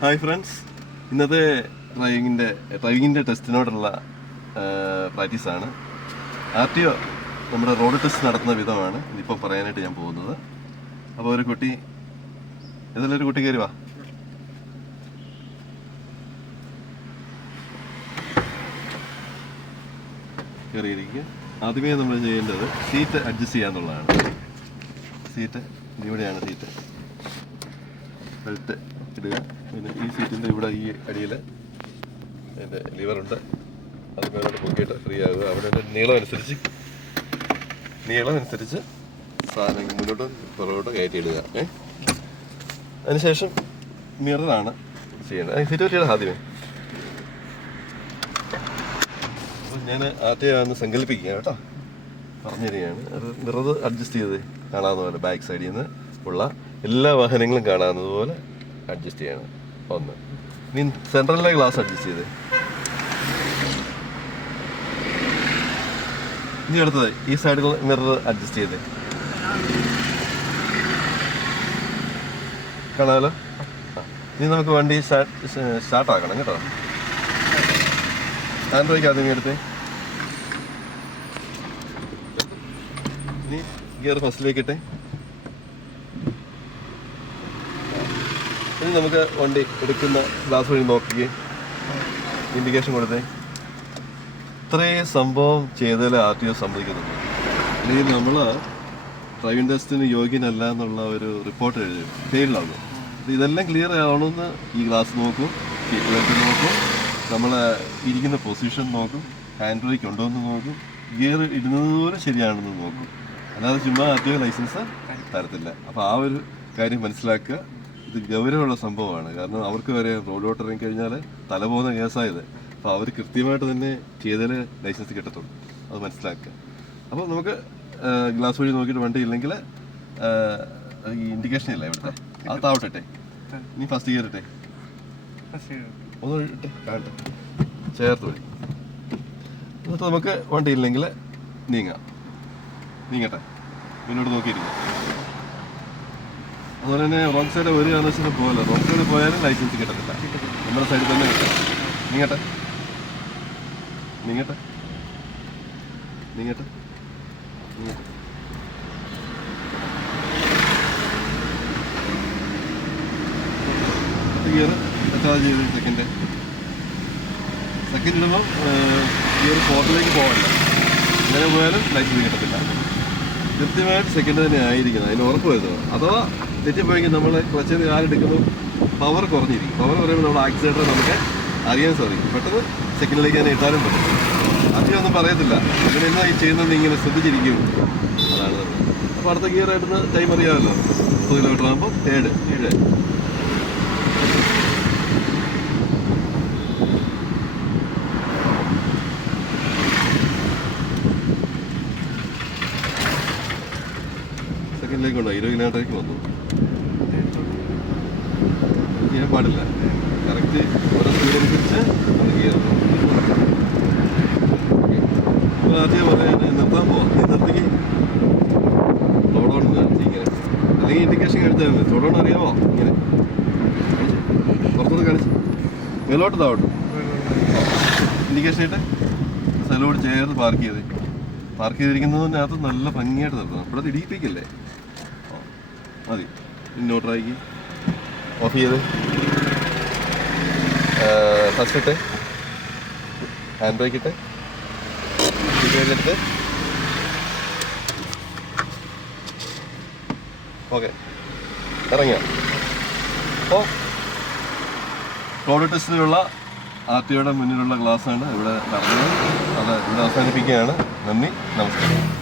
Hi friends ഇന്നത്തെ ഡ്രൈവിങ്ങിന്റെ ഡ്രൈവിങ്ങിന്റെ ടെസ്റ്റിനോടുള്ള പ്രാക്ടീസാണ് ആർ ടി ഒ നമ്മുടെ റോഡ് ടെസ്റ്റ് നടത്തുന്ന വിധമാണ് ഇതിപ്പോൾ പറയാനായിട്ട് ഞാൻ പോകുന്നത്. അപ്പോൾ ഒരു കുട്ടി ഏതെങ്കിലും ഒരു കുട്ടി കയറി വാ. കയറിയിരിക്കുക. ആദ്യമേ നമ്മൾ ചെയ്യേണ്ടത് സീറ്റ് അഡ്ജസ്റ്റ് ചെയ്യാന്നുള്ളതാണ്. സീറ്റ് ഇവിടെയാണ് സീറ്റ് ബെൽറ്റ് ഇടുക പിന്നെ ഈ സീറ്റിന്റെ ഇവിടെ ഈ അടിയിൽ അതിന്റെ ലിവറുണ്ട് അത് മേലോട്ട് പൊക്കിയിട്ട് ഫ്രീ ആകുക അവിടെ നീളം അനുസരിച്ച് നീളം അനുസരിച്ച് സാധനം മുന്നോട്ട് പുറകോട്ട് കയറ്റി ഇടുക ഏ? അതിനുശേഷം മിററാണ് ചെയ്യേണ്ടത്. സീറ്റ് പറ്റിയത് ആദ്യമേ. ഞാൻ ആദ്യം ഒന്ന് സങ്കല്പിക്കുക കേട്ടോ. പറഞ്ഞു തരികയാണ് അത് മിറർ അഡ്ജസ്റ്റ് ചെയ്ത് കാണാവുന്ന പോലെ ബാക്ക് സൈഡിൽ നിന്ന് ഉള്ള എല്ലാ വാഹനങ്ങളും കാണാവുന്നത് പോലെ അഡ്ജസ്റ്റ് ചെയ്യണം. ഒന്ന്. നീ സെൻട്രലിലെ ഗ്ലാസ് അഡ്ജസ്റ്റ് ചെയ്ത്. നീ അടുത്തത് ഈ സൈഡിൽ മിറർ അഡ്ജസ്റ്റ് ചെയ്ത്. കാണാമല്ലോ? നീ നമുക്ക് വണ്ടി സ്റ്റാർട്ട് ആക്കണം കേട്ടോ. ആൻഡ്രോയ്ക്ക് നീ എടുത്ത്. നീ ഗിയർ ഫസ്റ്റിലേക്ക് ഇട്ടേ. ഇനി നമുക്ക് വണ്ടി എടുക്കുന്ന ഗ്ലാസ് വഴി നോക്കുകയും ഇൻഡിക്കേഷൻ കൊടുത്തേ. ഇത്രയും സംഭവം ചെയ്തതിൽ ആർ ടി ഒ സമ്മതിക്കുന്നുണ്ട് അല്ലെങ്കിൽ നമ്മൾ ഡ്രൈവിംഗ് ടെസ്റ്റിന് യോഗ്യനല്ല എന്നുള്ള ഒരു റിപ്പോർട്ട് എഴുതി ഫെയിലാകും ഇതെല്ലാം ക്ലിയർ ആവണമെന്ന് ഈ ഗ്ലാസ് നോക്കും സീറ്റ് ബെൽറ്റ് നോക്കും നമ്മൾ ഇരിക്കുന്ന പൊസിഷൻ നോക്കും ഹാൻഡ് ബ്രേക്ക് ഉണ്ടോ എന്ന് നോക്കും ഗിയർ ഇടുന്നത് പോലും ശരിയാണെന്ന് നോക്കും. അല്ലാതെ ചുമ്മാ ഒ ലൈസൻസ് തരത്തില്ല. അപ്പോൾ ആ ഒരു കാര്യം മനസ്സിലാക്കുക. ഇത് ഗൗരവമുള്ള സംഭവമാണ്. കാരണം അവർക്ക് വരെ റോഡിലോട്ട് ഇറങ്ങി കഴിഞ്ഞാൽ തല പോകുന്ന കേസായത്. അപ്പോൾ അവർ കൃത്യമായിട്ട് തന്നെ ചെയ്താലേ ലൈസൻസ് കിട്ടത്തുള്ളൂ. അത് മനസ്സിലാക്കുക. അപ്പോൾ നമുക്ക് ഗ്ലാസ് വഴി നോക്കിയിട്ട് വണ്ടി ഇല്ലെങ്കിൽ ഈ ഇൻഡിക്കേഷൻ ഇല്ല ഇവിടുത്തെ? അത് താവട്ടെ. നീ ഫസ്റ്റ് ഗിയർ ഇട്ടെ. ഒന്ന് ഇട്ടെ. കാണട്ടെ ചേർത്ത് വഴി. എന്നിട്ട് നമുക്ക് വണ്ടി ഇല്ലെങ്കിൽ നീങ്ങാം. നീങ്ങട്ടെ. മുന്നോട്ട് നോക്കിയിരിക്കാം. അതുപോലെ തന്നെ റോങ് സൈഡ് ഒരു കാരണവശാലും പോകല്ല റോങ് സൈഡ് പോയാലും ലൈസൻസ് കിട്ടത്തില്ല. നമ്മുടെ സൈഡിൽ തന്നെ കിട്ടും. നീങ്ങട്ടെ. നീങ്ങട്ടെ. നീങ്ങട്ടെ. നീങ്ങട്ടെ. സെക്കൻഡ് സെക്കൻഡ് ഇടുമ്പോൾ ഗിയർ ഫോർത്തിലേക്ക് പോകണ്ട അങ്ങനെ പോയാലും ലൈസൻസ് കിട്ടത്തില്ല. കൃത്യമായിട്ട് സെക്കൻഡ് തന്നെ ആയിരിക്കണം അതിന് ഉറപ്പ് വരുന്നത് അഥവാ തെറ്റിപ്പോയെങ്കിൽ നമ്മൾ ക്ലച്ചിൽ കാലെടുക്കുമ്പോൾ പവർ കുറഞ്ഞിരിക്കും. പവർ കുറയുമ്പോൾ നമ്മുടെ ആക്സിലേറ്റർ നമുക്ക് അറിയാൻ സാധിക്കും. പെട്ടെന്ന് സെക്കൻഡിലേക്ക് തന്നെ ഇട്ടാലും പറ്റും അധികം ഒന്നും പറയത്തില്ല. അങ്ങനെ എന്നാ ഈ ചെയ്യുന്നത് ഇങ്ങനെ ശ്രദ്ധിച്ചിരിക്കും. അതാണ്. അപ്പോൾ അടുത്ത ഗിയർ ഇടുന്ന ടൈം അറിയാമല്ലോ. മുപ്പത് കിലോമീറ്റർ ആകുമ്പോൾ ഏഴ് ഏഴ്. ഇരുപത് കിലോമീറ്ററേക്ക് വന്നു. ചെയ്യാൻ പാടില്ല. കറക്റ്റ് ഓരോ സ്പീഡനുസരിച്ച് നമ്മൾ ഗിയർ ആദ്യം പറയാൻ നിർത്താൻ പോവാം. നീ നിർത്തിക്ക്. കാണിച്ച് ഇങ്ങനെ. അല്ലെങ്കിൽ ഇൻഡിക്കേഷൻ കാണിച്ചാൽ മതി. തൊടോൺ അറിയാമോ? ഇങ്ങനെ. പുറത്തുനിന്ന് കാണിച്ച്. മേലോട്ട് താവട്ടു. ഇൻഡിക്കേഷൻ ഇട്ട് സ്ഥലോട് ചേർന്ന് പാർക്ക് ചെയ്ത്. പാർക്ക് ചെയ്തിരിക്കുന്നതിനകത്ത് നല്ല ഭംഗിയായിട്ട് നിർത്തണം. ഇവിടെ ഇടിയിപ്പിക്കല്ലേ? മതി. ഇന്നോട്ടറാക്കി ഓഫ് ചെയ്ത്. ഫസ്റ്റ് ഇട്ട്. ഹാൻഡ് ബ്രേക്ക് ഇട്ട്. എടുത്ത് ഓക്കെ ഇറങ്ങിയോ അപ്പോൾ റോഡ് ടെസ്റ്റിലുള്ള ആർ മുന്നിലുള്ള ക്ലാസ്സാണ് ഇവിടെ നടന്നത്. അത് ഇവിടെ അവസാനിപ്പിക്കുകയാണ്. നന്ദി. നമസ്കാരം.